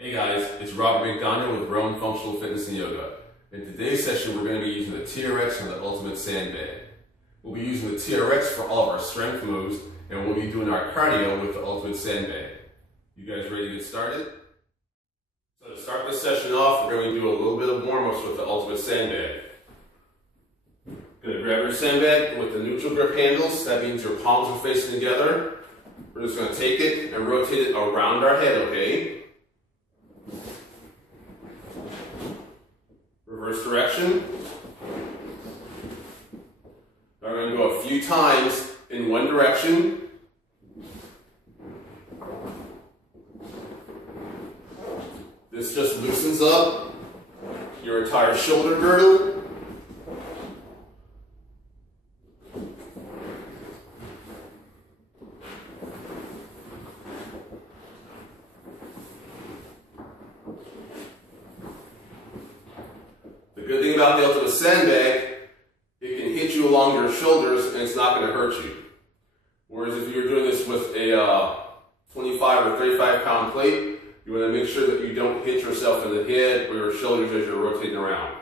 Hey guys, it's Robert McDonald with Realm Functional Fitness and Yoga. In today's session, we're going to be using the TRX and the Ultimate Sandbag. We'll be using the TRX for all of our strength moves, and we'll be doing our cardio with the Ultimate Sandbag. You guys ready to get started? So to start this session off, we're going to do a little bit of warm-ups with the Ultimate Sandbag. Going to grab your sandbag with the neutral grip handles. That means your palms are facing together. We're just going to take it and rotate it around our head, okay? Reverse direction. Now we're going to go a few times in one direction. This just loosens up your entire shoulder girdle. The good thing about the Ultimate Sandbag, it can hit you along your shoulders and it's not going to hurt you. Whereas if you're doing this with a 25 or 35 pound plate, you want to make sure that you don't hit yourself in the head or your shoulders as you're rotating around.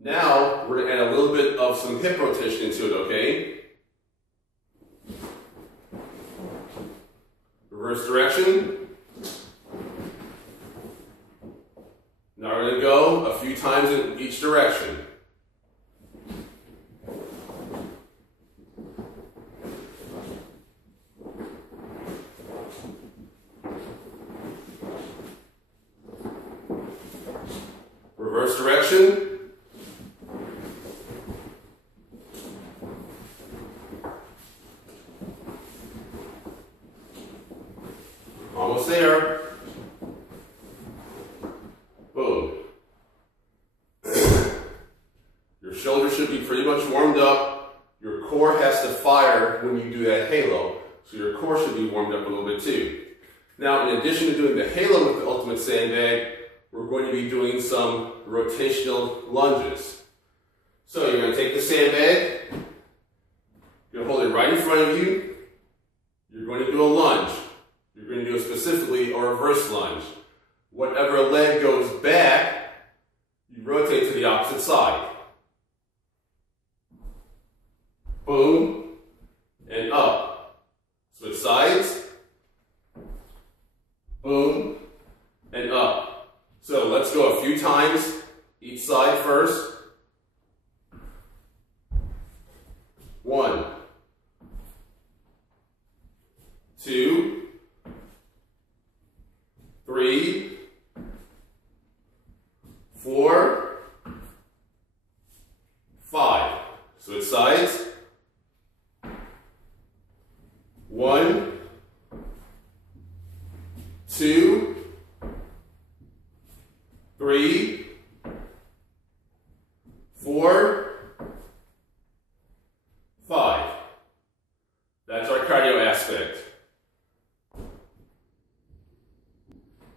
Now, we're going to add a little bit of some hip rotation into it, okay? Reverse direction. Now we're going to go a few times in each direction. Reverse direction. Almost there. Boom. Your shoulders should be pretty much warmed up. Your core has to fire when you do that halo, so your core should be warmed up a little bit too. Now, in addition to doing the halo with the Ultimate Sandbag, we're going to be doing some rotational lunges. So you're going to take the sandbag, you're going to hold it right in front of you, you're going to do a lunge. You're going to do specifically a reverse lunge. Whatever leg goes back, you rotate to the opposite side. Boom, and up. Switch sides. Boom, and up. So let's go a few times, each side first. 1, 2, 3, 4, 5. Switch sides. 1, 2, 3, 4, 5. That's our cardio aspect.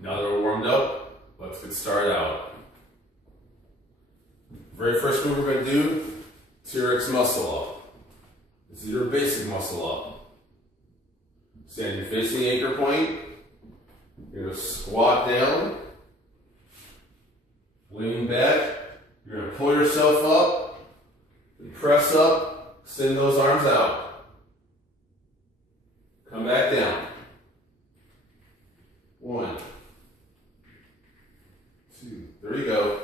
Now that we're warmed up, let's get started out. Very first move we're going to do, TRX muscle up. This is your basic muscle up. Standing facing the anchor point. You're going to squat down, lean back. You're going to pull yourself up and press up, extend those arms out. Come back down. 1, 2, there you go.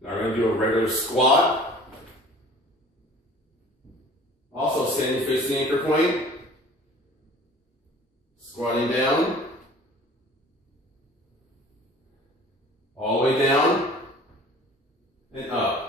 Now we're going to do a regular squat. Also standing facing the anchor point. Squatting down. All the way down and up.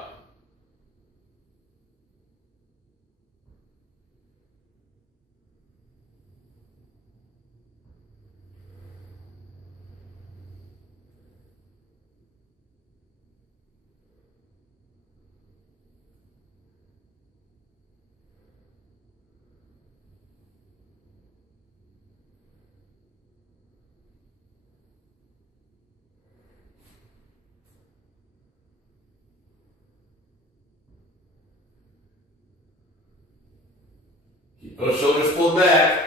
those shoulders pulled back.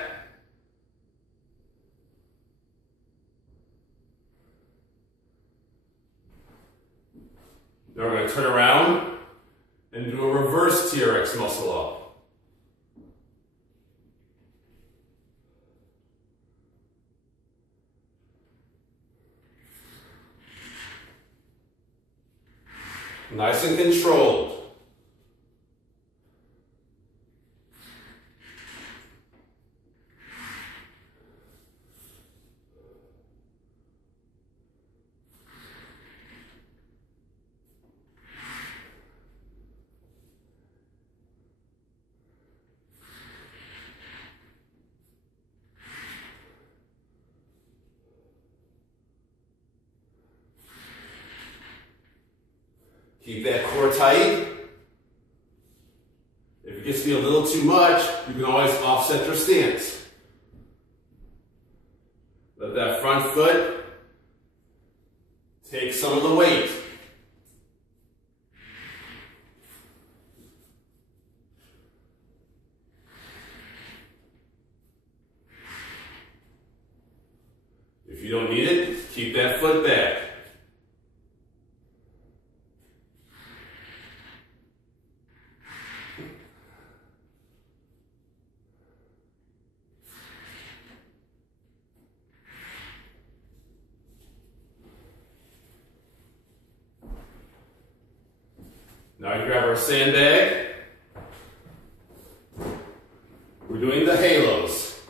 Now we're going to turn around and do a reverse TRX muscle up. Nice and controlled. Keep that core tight. If it gets to be a little too much, you can always offset your stance. Let that front foot take some of the weight. If you don't need it, keep that foot back. Now you grab our sandbag. We're doing the halos.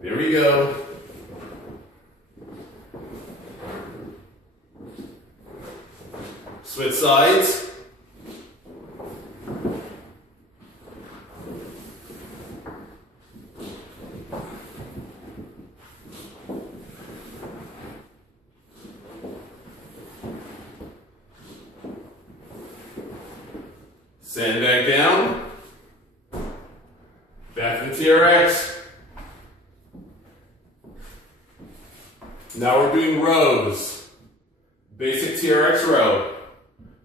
There we go. Switch sides. Sandbag down, back to the TRX. Now we're doing rows. Basic TRX row.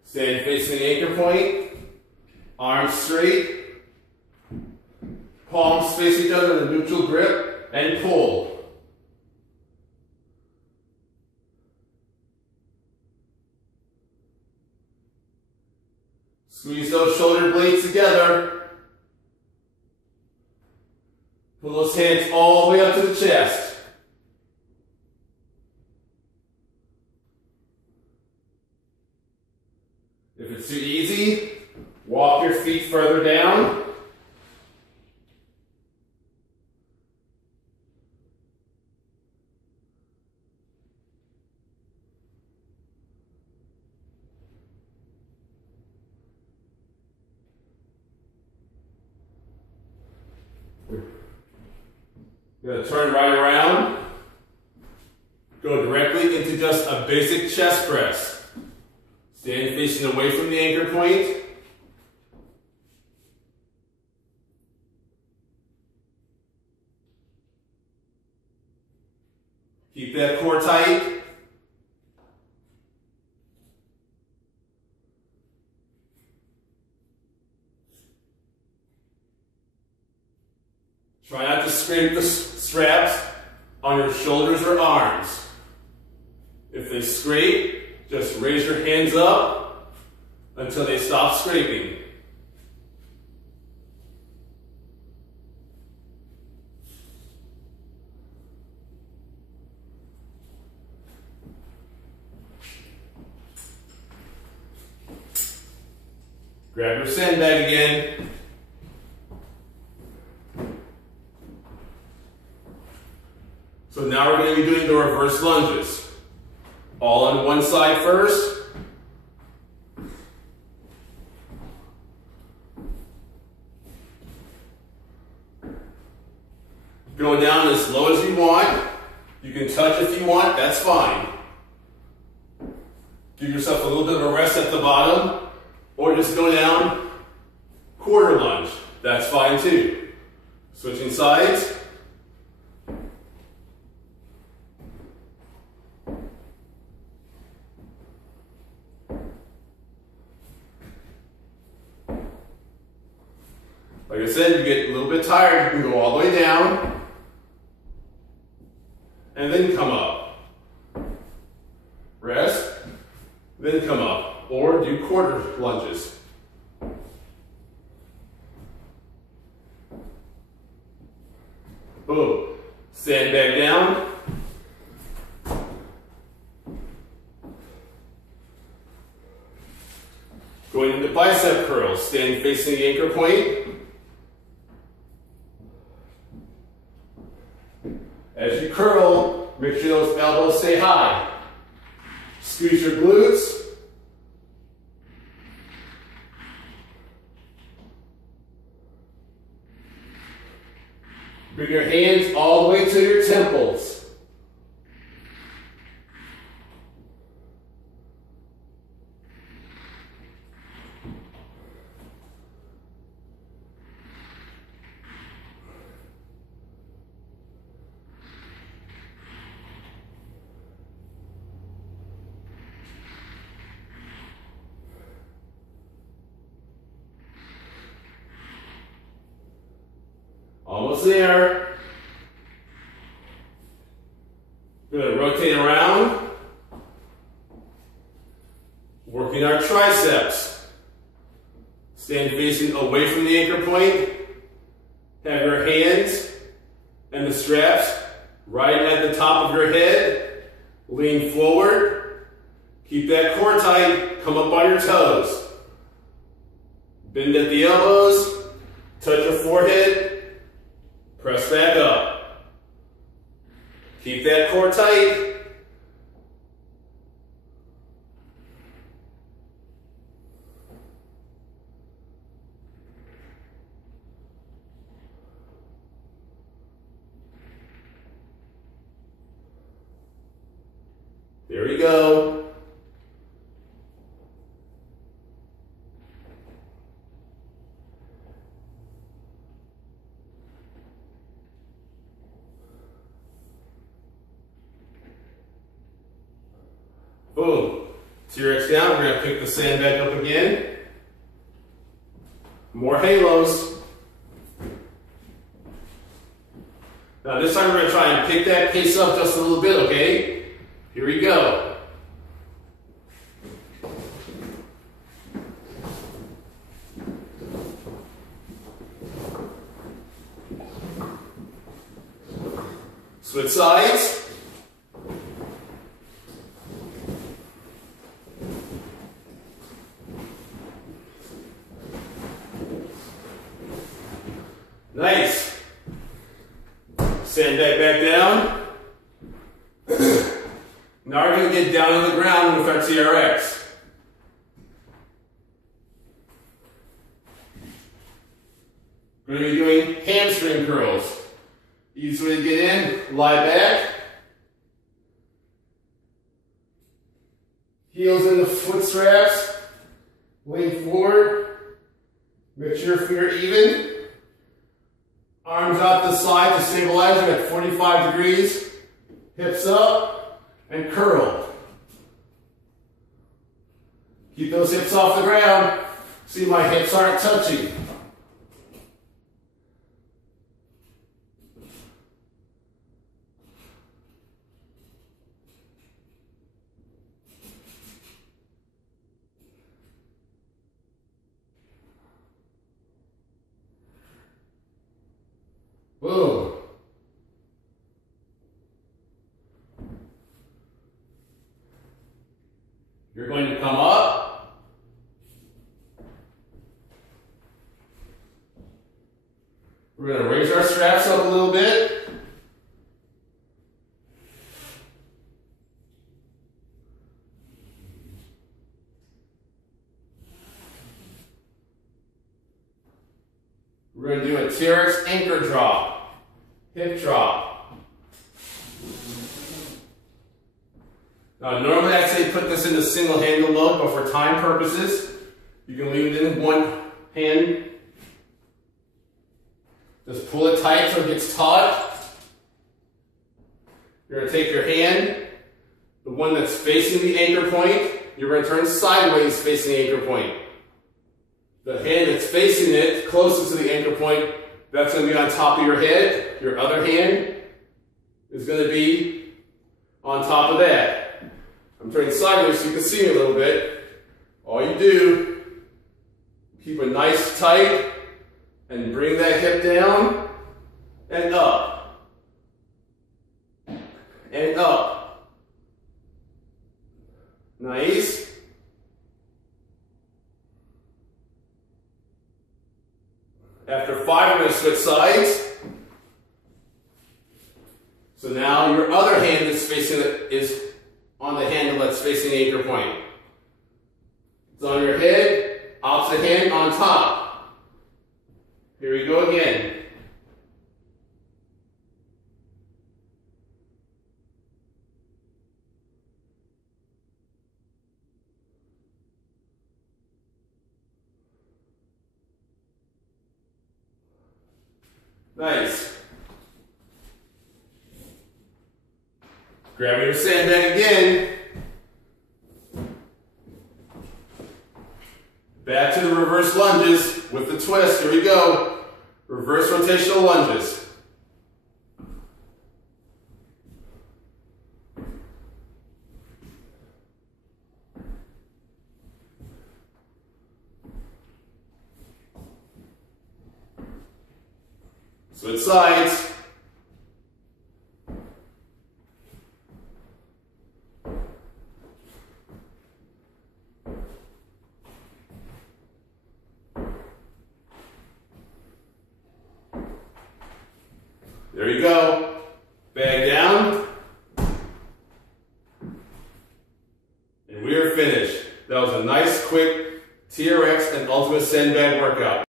Stand facing the anchor point, arms straight, palms face each other in a neutral grip, and pull. Squeeze those shoulder blades together. Pull those hands all the way up to the chest. If it's too easy, walk your feet further down. You're going to turn right around, go directly into just a basic chest press. Stand facing away from the anchor point. Keep that core tight. Try not to scrape the straps on your shoulders or arms. If they scrape, just raise your hands up until they stop scraping. Grab your sandbag again. So now we're going to be doing the reverse lunges. All on one side first. Go down as low as you want. You can touch if you want, that's fine. Give yourself a little bit of a rest at the bottom, or just go down quarter lunge. That's fine too. Switching sides. Like I said, you get a little bit tired, you can go all the way down and then come up. Rest, then come up, or do quarter lunges. Boom. Sandbag down. Going into bicep curls, stand facing the anchor point. As you curl, make sure those elbows stay high. Squeeze your glutes. Bring your hands all the way to your temples. Almost there. We're going to rotate around, working our triceps. Stand facing away from the anchor point. Have your hands and the straps right at the top of your head. Lean forward. Keep that core tight. Come up on your toes. Bend at the elbows. Touch your forehead. Press back up. Keep that core tight. There you go. Boom. TRX down. We're going to pick the sandbag up again. More halos. Now this time we're going to try and pick that pace up just a little bit, okay? Here we go. Switch sides. Nice. Sandbag back down. Now we're going to get down on the ground with our TRX. We're going to be doing hamstring curls. Easy way to get in, lie back. Heels in the foot straps. Lean forward. Make sure your feet are even. Arms out the side to stabilize them at 45 degrees. Hips up and curl. Keep those hips off the ground. See, my hips aren't touching. Boom. You're going to come up. We're going to raise our straps up a little bit. We're going to do a TRX anchor drop, hip drop. Now normally I'd say put this in the single handle mode, but for time purposes, you can leave it in one hand. Just pull it tight so it gets taut. You're going to take your hand, the one that's facing the anchor point, you're going to turn sideways facing the anchor point. The hand that's facing it, closest to the anchor point, that's going to be on top of your head. Your other hand is going to be on top of that. I'm turning sideways so you can see me a little bit. All you do, keep it nice tight and bring that hip down and up. And up. Nice. After 5, I'm going to switch sides. So now your other hand is on the handle that's facing the anchor point. It's on your head, opposite hand on top. Here we go again. Nice. Grab your sandbag again. Back to the reverse lunges with the twist. Here we go. Reverse rotational lunges. Switch sides. There you go. Bag down. And we are finished. That was a nice, quick TRX and Ultimate Sandbag workout.